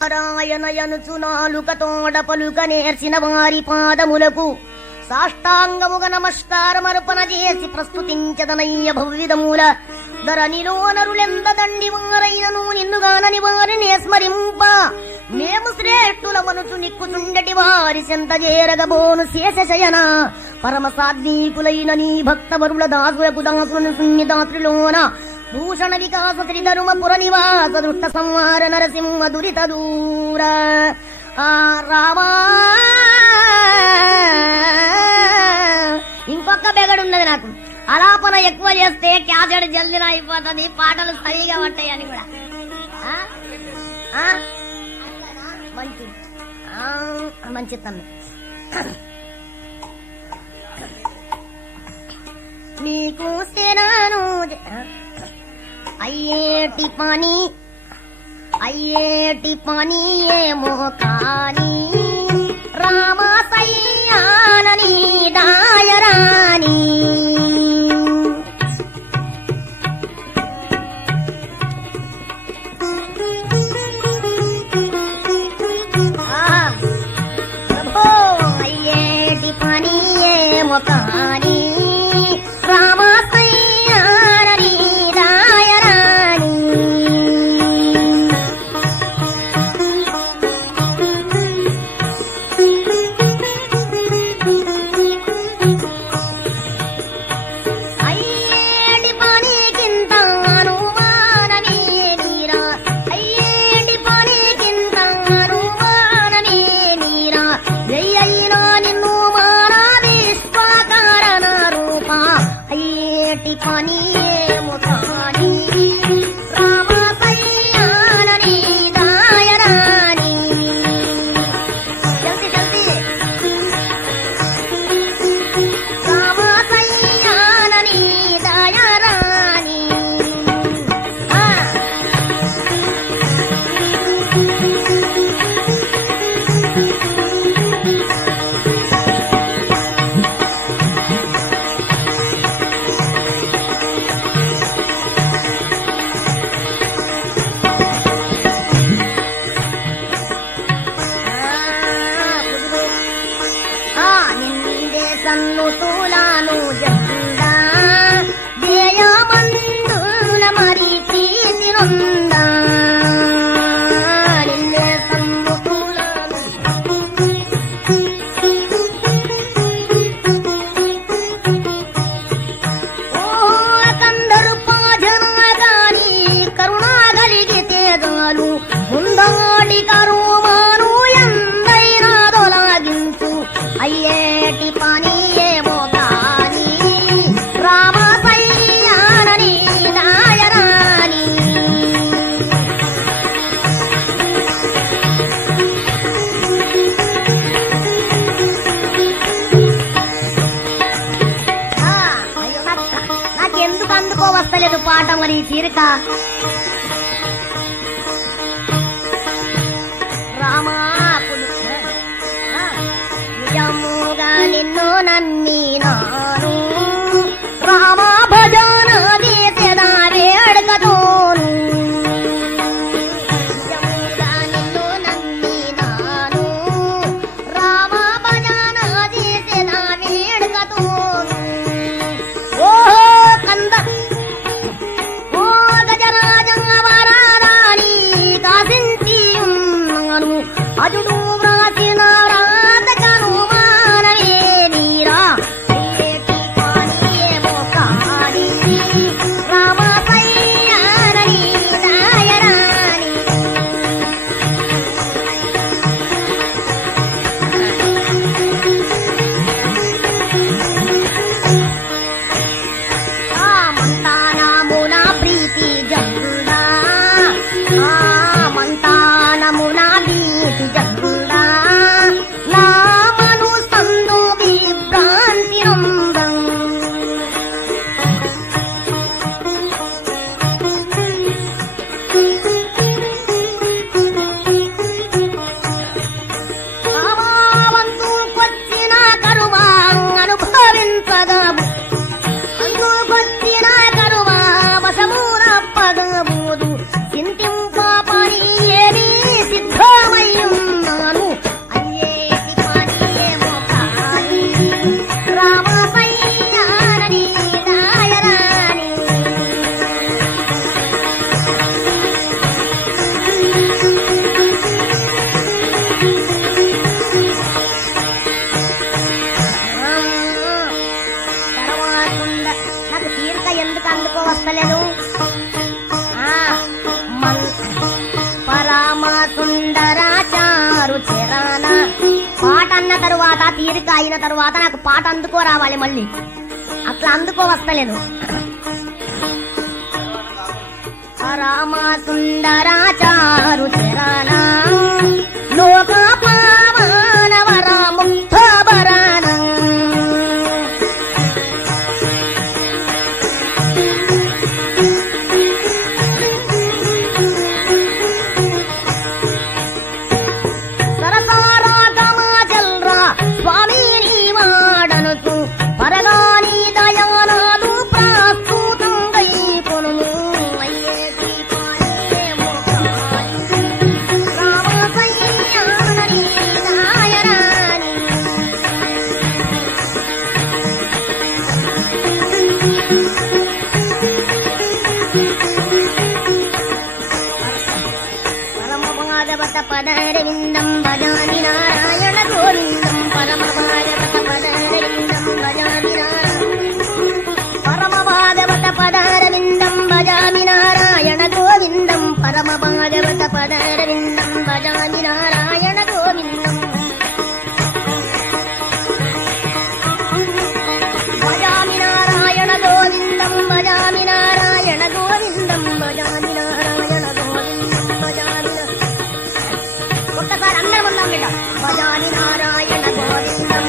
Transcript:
నారాయణయనుచు నాలుకతోడ పలుక నేర్చిన వారి పాదములకు సాష్టాంగముగ నమస్కారమర్పణ చేసి ప్రస్తుతించదనయ్య భవ్విధముల ధరణిలో నరులెంత దండి వారైనను నిన్నుగానని వారిని స్మరింప మేము శ్రేష్ఠుల మనుచు నిక్కుచుండటి వారి సెంత చేరగబోను శేషశయన పరమ సాధ్వీకులైన నీ భక్తవరుల దాసులకు దాసులను సున్నిదాత్రిలోన భూషణ వికాస త్రిధరుమ పుర నివాస దుష్ట సంహార నరసింహ దురిత దూర రామా. ఇంకొక బెగడున్నది నాకు, ఆలాపన ఎక్కువ చేస్తే క్యాసెట్ జల్దీన అయిపోతుంది, పాటలు సరిగా పట్టాయని కూడా మంచి మంచి తమ్మి. నీకు సేనాను అయ్యేటి పని ఏమో కాని రామసయ్యానని దాయరాని ప్రభో అయ్యేటి పని ఏమో కాని రామసయ్యానని దాయరాని అయ్యేటి పనికింత అనుమానమేమిరా, అయ్యేటి పనికింత అనుమానమేమిరా, జయ్యైనా నిన్ను మానా విశ్వకారణ రూప అయ్యేటి పని ఏమో కాని రామసయ్యానని దాయరాని. జల్ది జల్ది రామసయ్యానని దాయరాని. నిందే సన్ను తూలాను జండా దేయమందుల మరి ప్రీతి నొందా. నిందే సన్ను తూలాను ఓ కందరు పాజన గాని కరుణా కలిగితే చాలు ముందాడి కరుమాను ఎందైనా తొలగించు అయ్యేటి పని ఏమో కాని రామసయ్యానని దాయరాని. అయ్యో నాకెందుకు అందుకో వస్తలేదు పాట మరి తీరిక. రామా నిజముగా నిన్ను నమ్మినాను, రామ భజన చేసేదా వేడుకతోను. నిజముగా నిన్ను నమ్మినాను, రామ భజన చేసేదా వేడుకతోను. ఓ కంద ఓ గజరాజ వరారాని కాసించి ఉన్నాను అజుడు వ్రాసిన రాతకను మానవే నీరా అయ్యేటి పని ఏమో కాని రామసయ్యానని దాయరాని. మంతానమున ప్రీతి జండా, మంతానమున ప్రీతి జండా, నా మను సందు విభ్రాంతి నందం. వంతుకొచ్చిన కరువా అనుభవించగము, అందుకొచ్చిన కరువా వశమున పగబోదు చింతింప పని ఏమీ సిద్ధ తీరిక అయిన తర్వాత నాకు పాట అందుకో రావాలి మళ్ళీ, అట్లా అందుకో వస్తలేదు. రామ సుందరాచారు చరణ లోక పావన వరముక్త భరణ పరగాని దయానాదు ప్రాస్తుతంగై కొనుము అయ్యేటి పాయేమో రామసయ్యానని నాయరాని పరమ భాగవత పదరవిందం భజామి నారాయణ గోవిందం పరమ భాగవత పదరవిందం భజామి పరమ భాగవత పదరవిందం భజామి నారాయణ గోవిందం పరమ భాగవత పదరవిందం భజామి నారాయణ గోవిందం భజామి నారాయణ గోవిందం భజామి నారాయణ గోవిందం భజామి నారాయణ గోవిందం భజామి ఒక్కసారి అందరం ఉన్నాం బిడ్డ భజామి నారాయణ గోవిందం